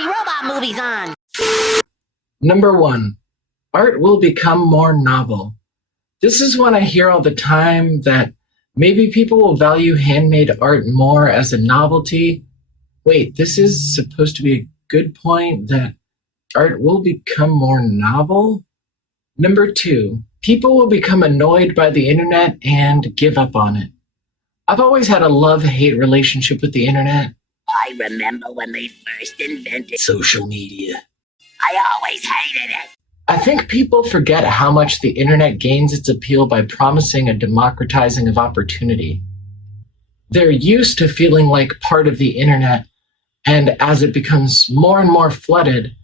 scary robot movies on. Number 1, art will become more novel. This is one I hear all the time, that maybe people will value handmade art more as a novelty. Wait, this is supposed to be a good point, that art will become more novel? Number 2, people will become annoyed by the internet and give up on it. I've always had a love-hate relationship with the internet. I remember when they first invented Social media. I always hated it. I think people forget how much the internet gains its appeal by promising a democratizing of opportunity. They're used to feeling like part of the internet, and as it becomes more and more flooded,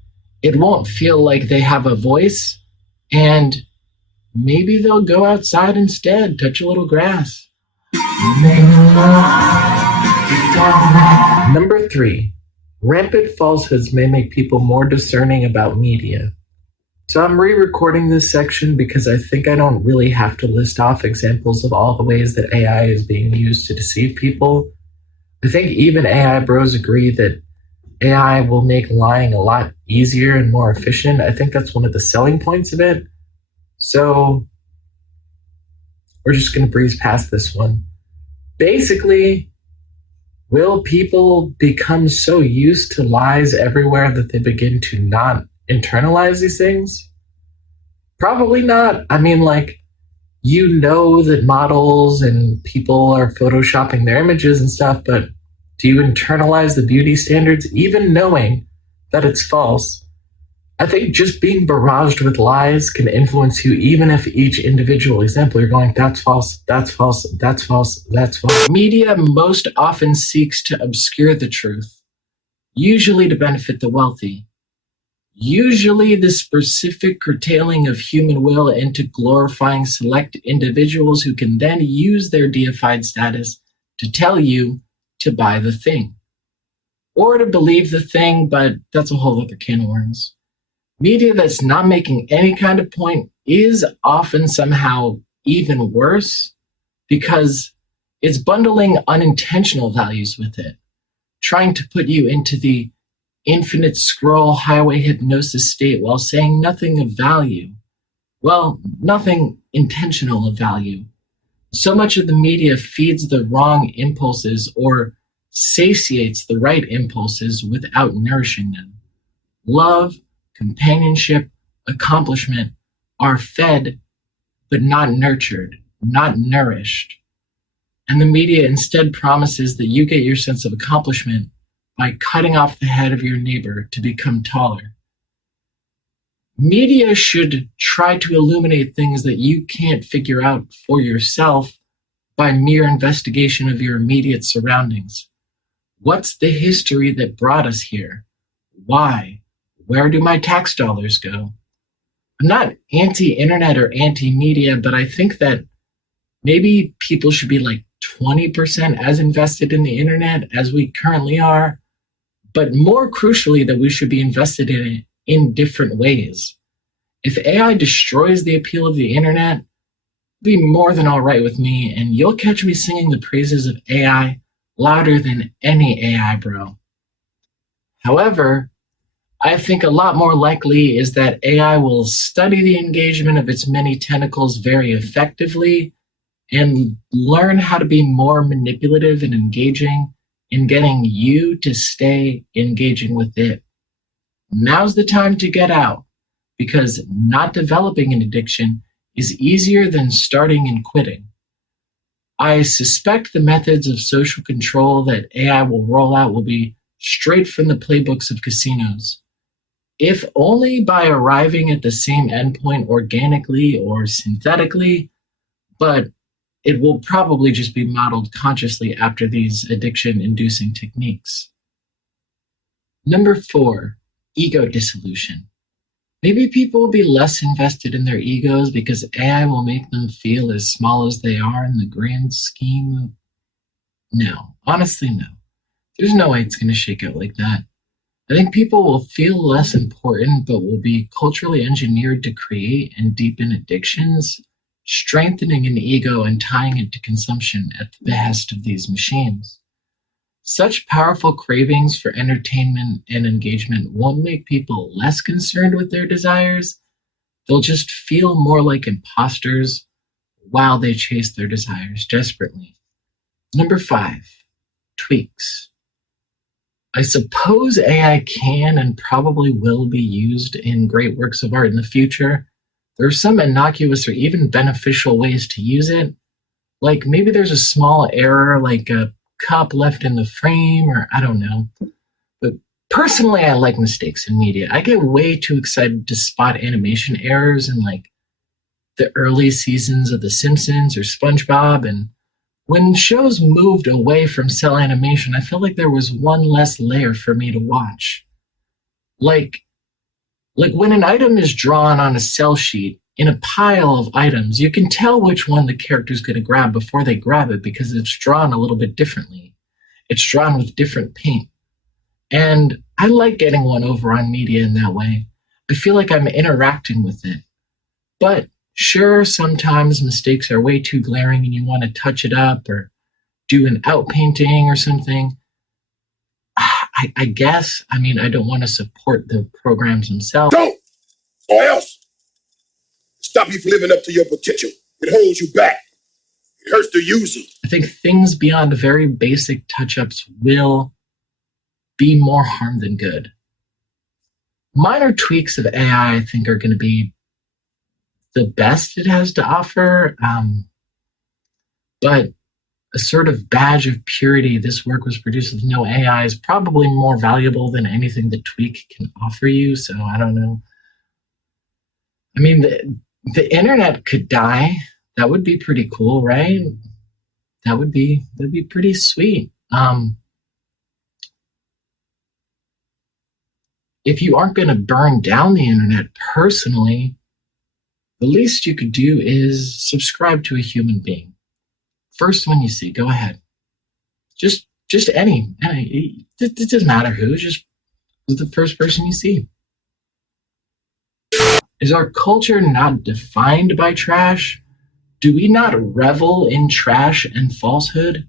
it won't feel like they have a voice, and maybe they'll go outside instead, touch a little grass. Number 3, rampant falsehoods may make people more discerning about media. So I'm re-recording this section because I think I don't really have to list off examples of all the ways that AI is being used to deceive people. I think even AI bros agree that AI will make lying a lot easier and more efficient. I think that's one of the selling points of it. So we're just going to breeze past this one. Basically, will people become so used to lies everywhere that they begin to not internalize these things? Probably not. I mean, like, you know that models and people are photoshopping their images and stuff, but do you internalize the beauty standards even knowing that it's false? I think just being barraged with lies can influence you, even if each individual example you're going, that's false, that's false, that's false, that's false. Media most often seeks to obscure the truth, usually to benefit the wealthy. Usually the specific curtailing of human will into glorifying select individuals who can then use their deified status to tell you to buy the thing. Or to believe the thing, but that's a whole other can of worms. Media that's not making any kind of point is often somehow even worse because it's bundling unintentional values with it, trying to put you into the infinite scroll highway hypnosis state while saying nothing of value. Well, nothing intentional of value. So much of the media feeds the wrong impulses or satiates the right impulses without nourishing them. Love, companionship, accomplishment are fed but not nurtured, not nourished. And the media instead promises that you get your sense of accomplishment by cutting off the head of your neighbor to become taller. Media should try to illuminate things that you can't figure out for yourself by mere investigation of your immediate surroundings. What's the history that brought us here? Why? Where do my tax dollars go? I'm not anti-internet or anti-media, but I think that maybe people should be like 20% as invested in the internet as we currently are, but more crucially that we should be invested in it in different ways. If AI destroys the appeal of the internet, it'll be more than all right with me, and you'll catch me singing the praises of AI louder than any AI bro. However, I think a lot more likely is that AI will study the engagement of its many tentacles very effectively and learn how to be more manipulative and engaging in getting you to stay engaging with it. Now's the time to get out, because not developing an addiction is easier than starting and quitting. I suspect the methods of social control that AI will roll out will be straight from the playbooks of casinos. If only by arriving at the same endpoint organically or synthetically, but it will probably just be modeled consciously after these addiction-inducing techniques. Number 4, ego dissolution. Maybe people will be less invested in their egos because AI will make them feel as small as they are in the grand scheme of... No, honestly, no. There's no way it's going to shake out like that. I think people will feel less important, but will be culturally engineered to create and deepen addictions, strengthening an ego and tying it to consumption at the behest of these machines. Such powerful cravings for entertainment and engagement won't make people less concerned with their desires. They'll just feel more like imposters while they chase their desires desperately. Number 5, tweaks. I suppose AI can and probably will be used in great works of art in the future. There are some innocuous or even beneficial ways to use it. Like maybe there's a small error, like a cup left in the frame, or I don't know. But personally, I like mistakes in media. I get way too excited to spot animation errors in like the early seasons of The Simpsons or SpongeBob, and when shows moved away from cell animation, I felt like there was one less layer for me to watch. Like when an item is drawn on a cell sheet in a pile of items, you can tell which one the character's going to grab before they grab it because it's drawn a little bit differently. It's drawn with different paint. And I like getting one over on media in that way. I feel like I'm interacting with it. But sure, sometimes mistakes are way too glaring and you want to touch it up or do an outpainting or something. I guess, I mean, I don't want to support the programs themselves. Don't! Or else! Stop you from living up to your potential. It holds you back. It hurts the user. I think things beyond very basic touch-ups will be more harm than good. Minor tweaks of AI, I think, are going to be the best it has to offer, but a sort of badge of purity, this work was produced with no AI, is probably more valuable than anything the tweak can offer you, so I don't know. I mean, the internet could die. That would be pretty cool, right? That'd be pretty sweet. If you aren't going to burn down the internet personally, the least you could do is subscribe to a human being. First one you see, go ahead. Just any. It doesn't matter who, just who's the first person you see. Is our culture not defined by trash? Do we not revel in trash and falsehood?